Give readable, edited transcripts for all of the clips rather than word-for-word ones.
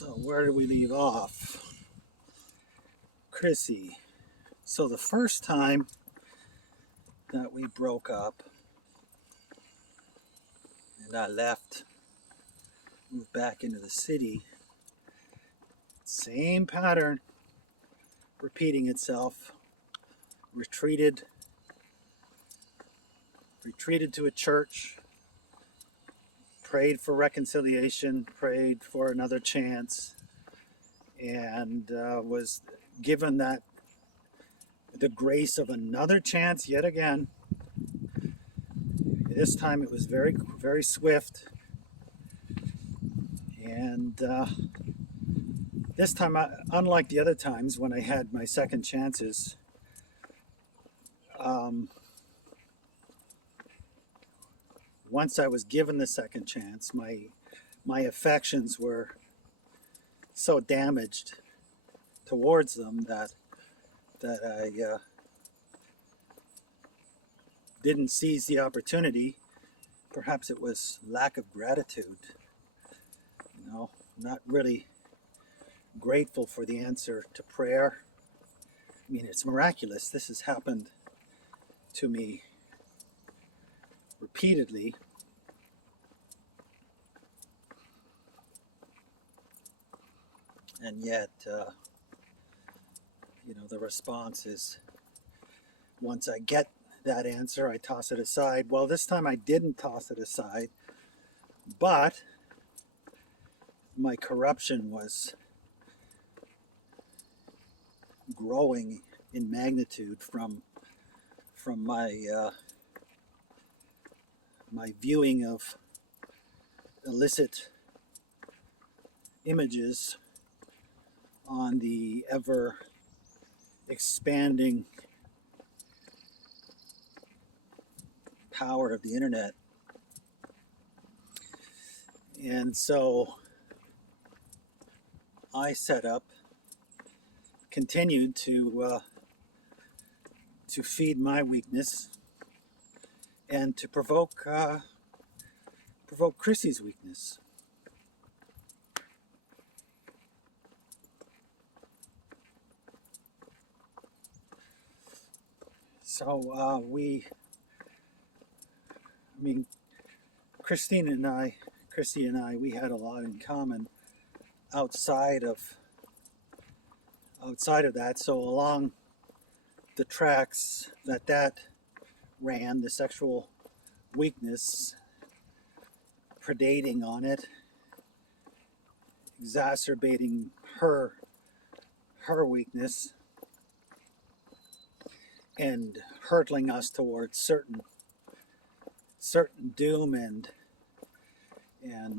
So where did we leave off? Chrissy. So the first time that we broke up and I left, moved back into the city, same pattern repeating itself. Retreated to a church, prayed for reconciliation, prayed for another chance, and was given the grace of another chance yet again. This time it was very, very swift, and this time, unlike the other times when I had my second chances, once I was given the second chance, my affections were so damaged towards them that I didn't seize the opportunity. Perhaps it was lack of gratitude, not really grateful for the answer to prayer. I mean, it's miraculous. This has happened to me repeatedly. And yet, the response is, once I get that answer, I toss it aside. Well, this time I didn't toss it aside, but my corruption was growing in magnitude from my my viewing of illicit images on the ever expanding power of the internet. And so I continued to feed my weakness and to provoke Chrissy's weakness. So Chrissy and I, we had a lot in common outside of that. So along the tracks that ran, the sexual weakness predating on it, exacerbating her weakness, and hurtling us towards certain doom and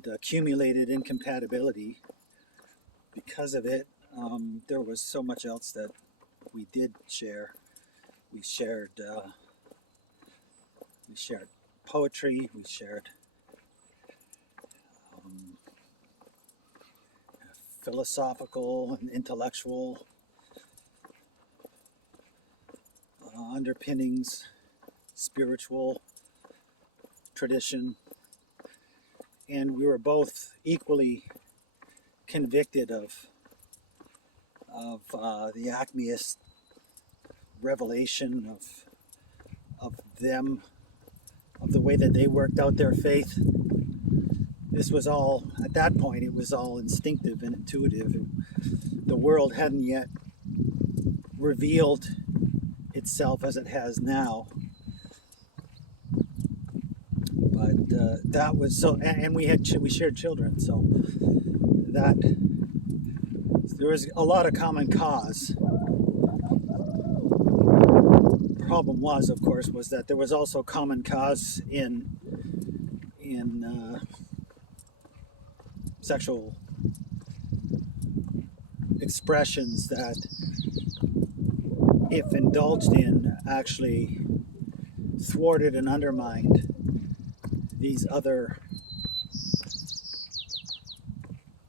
accumulated incompatibility. Because of it, there was so much else that we did share. We shared poetry. We shared philosophical and intellectual underpinnings, spiritual tradition, and we were both equally convicted of the Acmeist revelation of them, of the way that they worked out their faith. This was all, at that point, it was all instinctive and intuitive. The world hadn't yet revealed itself as it has now. But that was so, and we shared children, so that there was a lot of common cause. The problem was, of course, was that there was also common cause in sexual expressions that, if indulged in, actually thwarted and undermined these other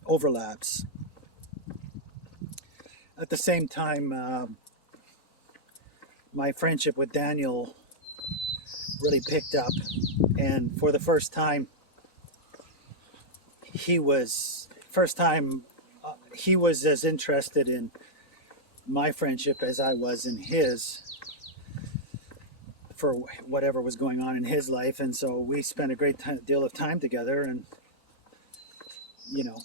overlaps. At the same time, my friendship with Daniel really picked up, and for the first time, he was as interested in my friendship as I was in his, for whatever was going on in his life. And so we spent a great deal of time together. And, you know,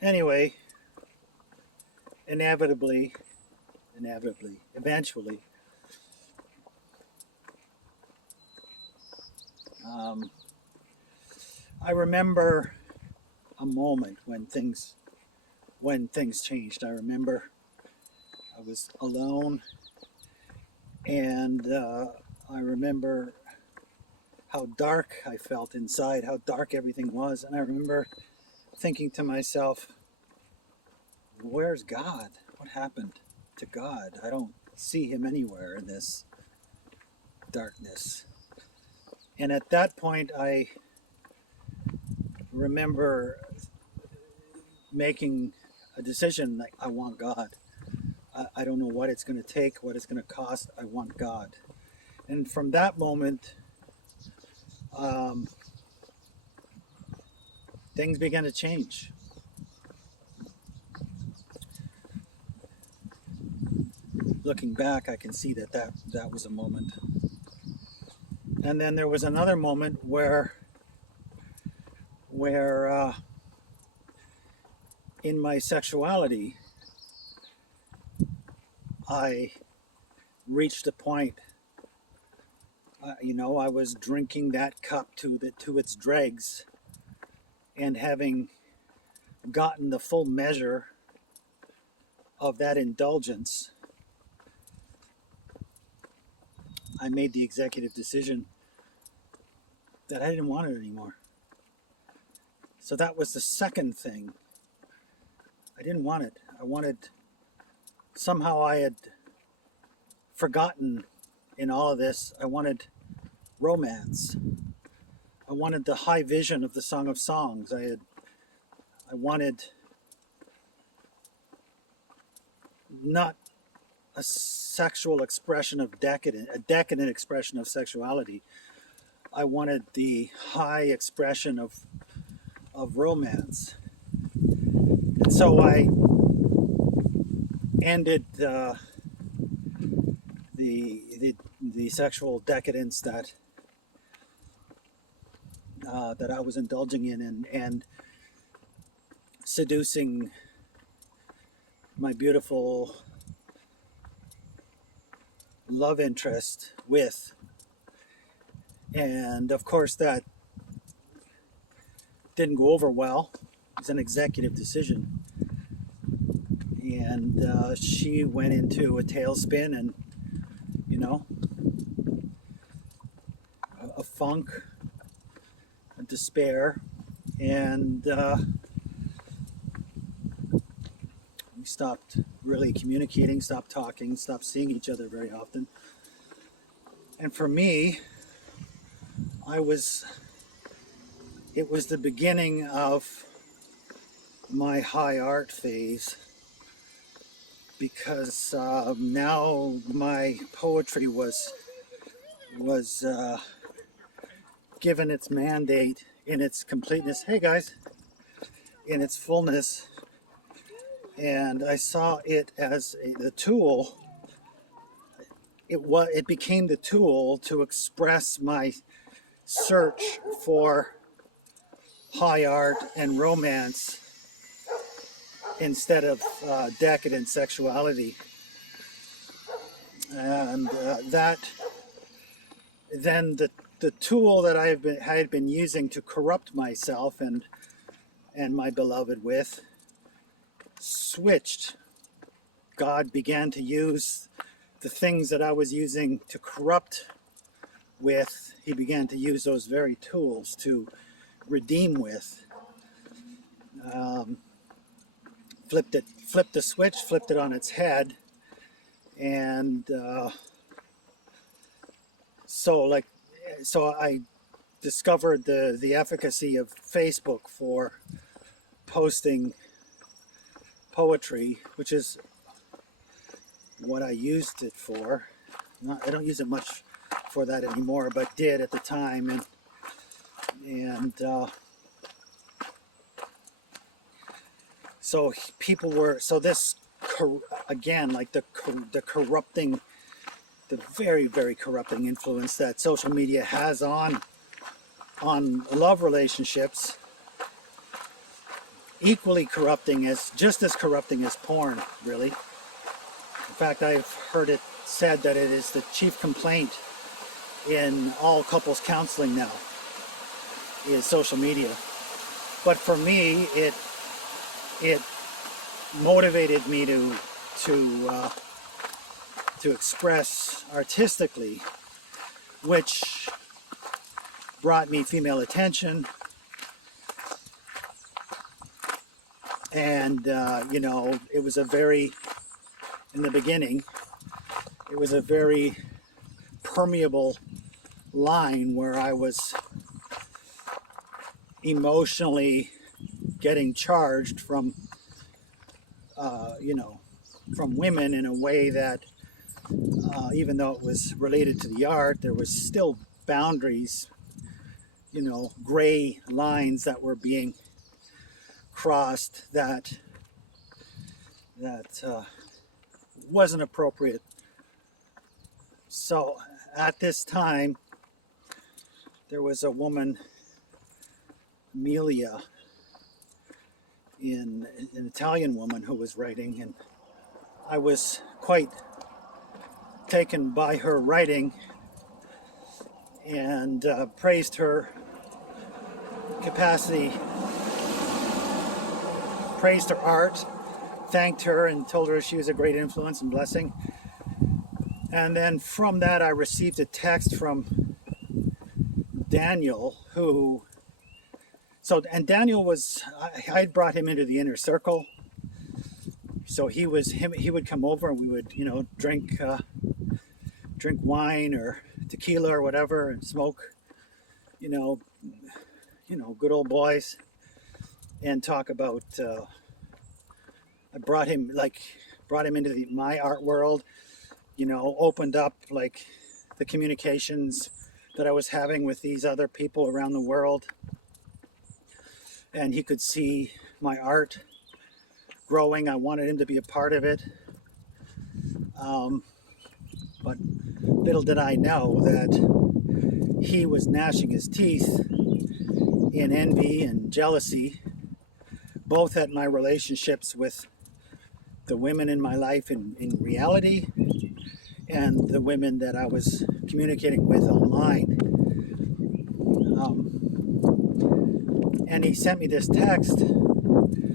anyway, eventually, I remember a moment when things changed. I remember I was alone, and I remember how dark I felt inside, how dark everything was. And I remember thinking to myself, where's God? What happened to God? I don't see him anywhere in this darkness. And at that point, I remember making a decision, like, I want God. I don't know what it's going to take, what it's going to cost. I want God. And from that moment, things began to change. Looking back, I can see that was a moment. And then there was another moment where in my sexuality, I reached a point. I was drinking that cup to its dregs, and having gotten the full measure of that indulgence, I made the executive decision that I didn't want it anymore. So that was the second thing. I didn't want it. Somehow I had forgotten in all of this, I wanted romance. I wanted the high vision of the Song of Songs. I wanted not a sexual expression of a decadent expression of sexuality. I wanted the high expression of romance. And so I ended the sexual decadence that I was indulging in, and seducing my beautiful love interest with. And of course that didn't go over well. It was an executive decision, and she went into a tailspin, and a funk, a despair, and we stopped really communicating, stopped talking, stopped seeing each other very often. And for me, it was the beginning of my high art phase, because now my poetry was given its mandate in its completeness. Hey guys, in its fullness, and I saw it as the tool. It became the tool to express my search for high art and romance instead of decadent sexuality. And then the tool that I had been using to corrupt myself and my beloved with switched. God began to use the things that I was using to corrupt with. He began to use those very tools to redeem with. Flipped the switch, flipped it on its head, and so I discovered the efficacy of Facebook for posting poetry, which is what I used it for. I don't use it much for that anymore, but did at the time, and So people were, so this, again, like the corrupting, the very, very corrupting influence that social media has on love relationships, equally corrupting, as just as corrupting as porn, really. In fact, I've heard it said that it is the chief complaint in all couples counseling now is social media. But for me, it motivated me to express artistically, which brought me female attention. And you know, it was a very, in the beginning, it was a very permeable line where I was emotionally getting charged from, you know, from women in a way that, even though it was related to the art, there was still boundaries, you know, gray lines that were being crossed that wasn't appropriate. So at this time, there was a woman, Amelia, an Italian woman, who was writing, and I was quite taken by her writing and praised her capacity, praised her art, thanked her and told her she was a great influence and blessing. And then from that I received a text from Daniel, who, and Daniel was, I had brought him into the inner circle. So he would come over and we would, you know, drink wine or tequila or whatever and smoke, you know, good old boys, and talk about, I brought him into my art world, you know, opened up like the communications that I was having with these other people around the world. And he could see my art growing. I wanted him to be a part of it. But little did I know that he was gnashing his teeth in envy and jealousy, both at my relationships with the women in my life in reality and the women that I was communicating with online. And he sent me this text,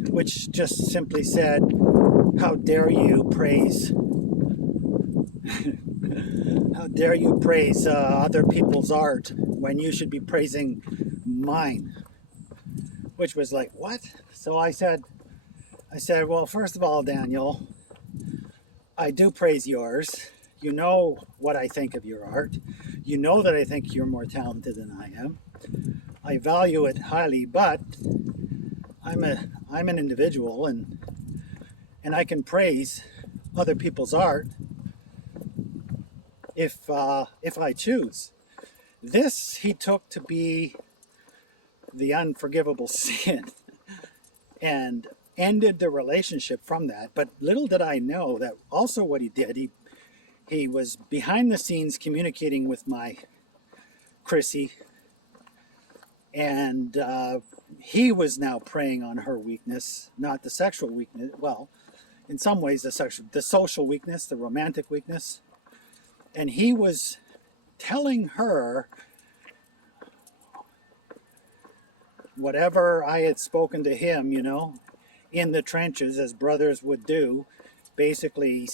which just simply said, "How dare you praise, how dare you praise other people's art when you should be praising mine?" Which was like, what? So I said, well, first of all, Daniel, I do praise yours. You know what I think of your art. You know that I think you're more talented than I am. I value it highly, but I'm an individual, and I can praise other people's art if I choose. This he took to be the unforgivable sin, and ended the relationship from that. But little did I know that also what he did, he was behind the scenes communicating with my Chrissy, and he was now preying on her weakness, not the sexual weakness. Well, in some ways, the social weakness, the romantic weakness. And he was telling her whatever I had spoken to him, you know, in the trenches, as brothers would do, basically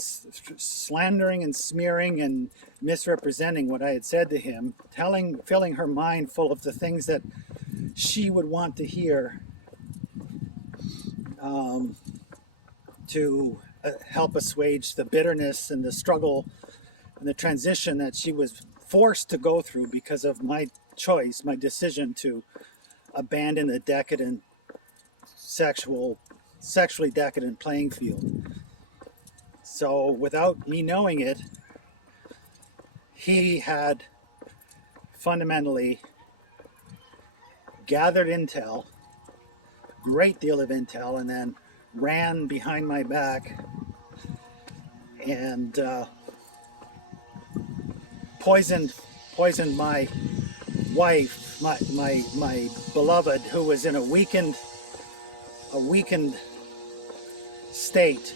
slandering and smearing and misrepresenting what I had said to him, filling her mind full of the things that she would want to hear, to help assuage the bitterness and the struggle and the transition that she was forced to go through because of my choice, my decision to abandon the decadent, sexually decadent playing field. So without me knowing it, he had fundamentally gathered intel, great deal of intel, and then ran behind my back and poisoned my wife, my beloved, who was in a weakened state,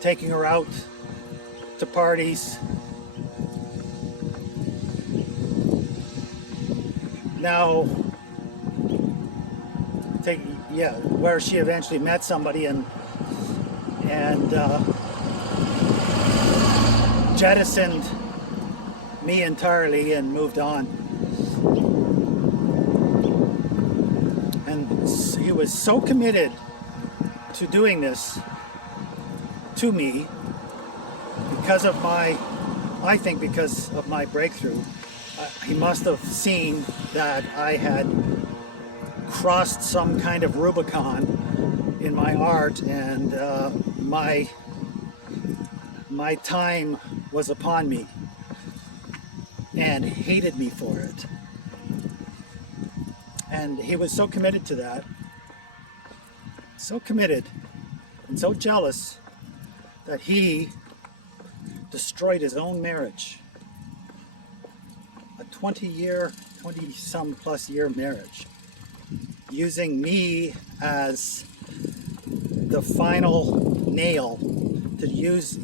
taking her out to parties. Now, where she eventually met somebody and jettisoned me entirely and moved on. And he was so committed to doing this to me because of my breakthrough. He must have seen that I had crossed some kind of Rubicon in my art, and my time was upon me, and hated me for it. And he was so committed to that, so committed and so jealous, that he destroyed his own marriage. A 20-some plus year marriage, using me as the final nail, to use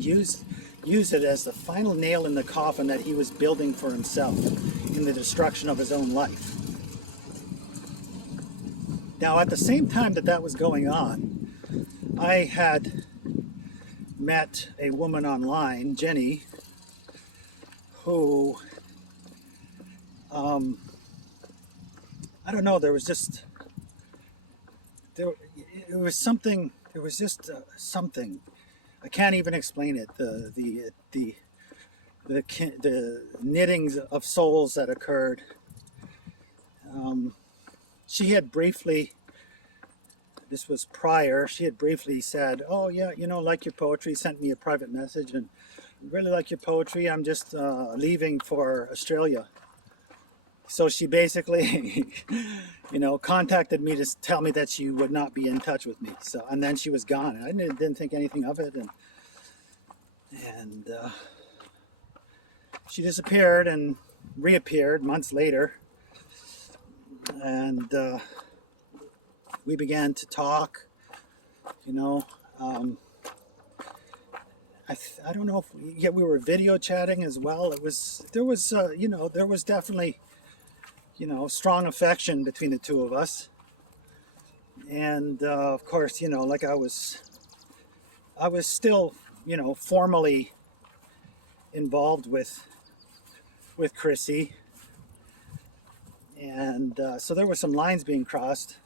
it as the final nail in the coffin that he was building for himself in the destruction of his own life. Now, at the same time that was going on, I had met a woman online, Jenny, who, I don't know, there was just something. I can't even explain it. The knittings of souls that occurred. She had briefly, this was prior, she had briefly said, "Oh yeah, like your poetry," sent me a private message, and really like your poetry. I'm just leaving for Australia. So she basically, contacted me to tell me that she would not be in touch with me. So, and then she was gone. I didn't think anything of it, and she disappeared and reappeared months later, and we began to talk. I don't know if we were video chatting as well. There was definitely, strong affection between the two of us. And of course, like I was still, formally involved with Chrissy. And so there were some lines being crossed,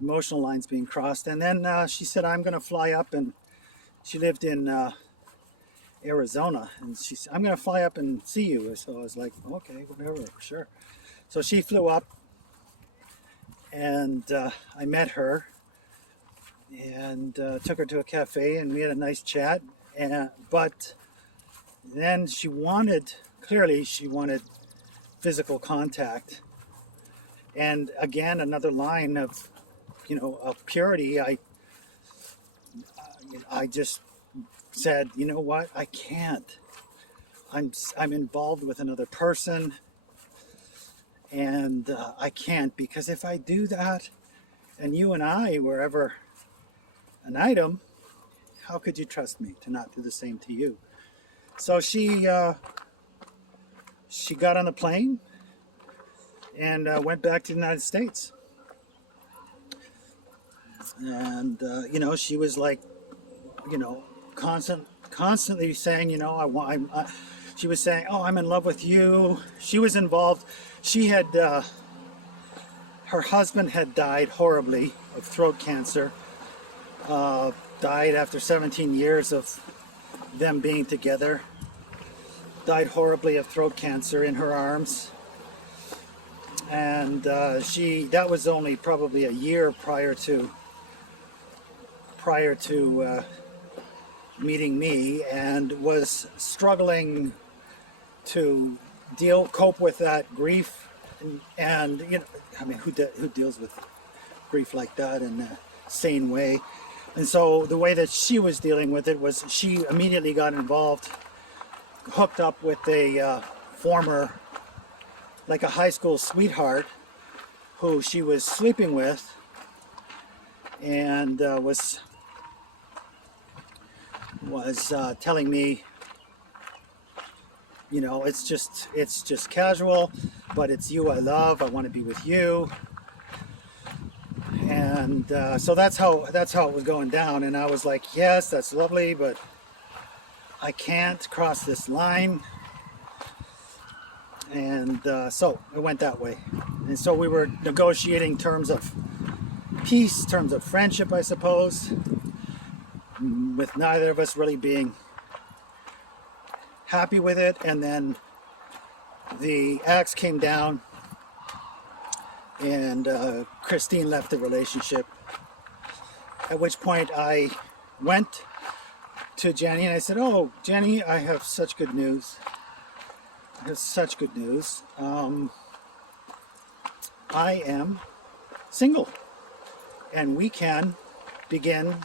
emotional lines being crossed. And then she said, "I'm going to fly up," and she lived in Arizona, and she said, "I'm going to fly up and see you." So I was like, "Okay, whatever, sure." So she flew up, and I met her, and took her to a cafe, and we had a nice chat. But then she wanted physical contact, and again, another line of purity. I just said, "You know what? I can't. I'm involved with another person, and I can't, because if I do that, and you and I were ever an item, how could you trust me to not do the same to you?" So she got on the plane and went back to the United States. And she was like, constantly saying, she was saying, "Oh, I'm in love with you." She was involved. She had, her husband had died horribly of throat cancer. Died after 17 years of them being together. Died horribly of throat cancer in her arms. And that was only probably a year prior to meeting me, and was struggling to cope with that grief. And who deals with grief like that in a sane way. And so the way that she was dealing with it was she immediately got involved, hooked up with a former, like a high school sweetheart who she was sleeping with, and was telling me, you know, it's just casual, but it's you I love. I want to be with you. And so that's how it was going down. And I was like, yes, that's lovely, but I can't cross this line. And so it went that way. And so we were negotiating terms of peace, terms of friendship, I suppose, with neither of us really being happy with it. And then the axe came down, and Christine left the relationship, at which point I went to Jenny and I said, oh, Jenny, I have such good news. I have such good news. I am single, and we can begin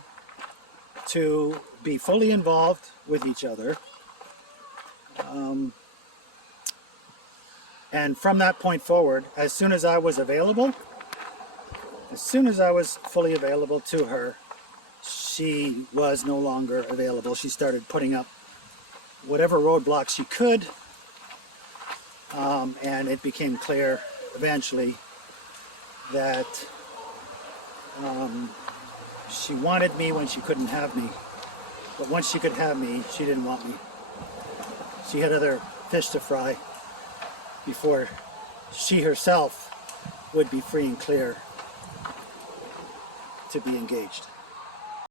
to be fully involved with each other. And from that point forward, as soon as I was available, as soon as I was fully available to her, she was no longer available. She started putting up whatever roadblocks she could, and it became clear eventually that she wanted me when she couldn't have me. But once she could have me, she didn't want me. She had other fish to fry before she herself would be free and clear to be engaged.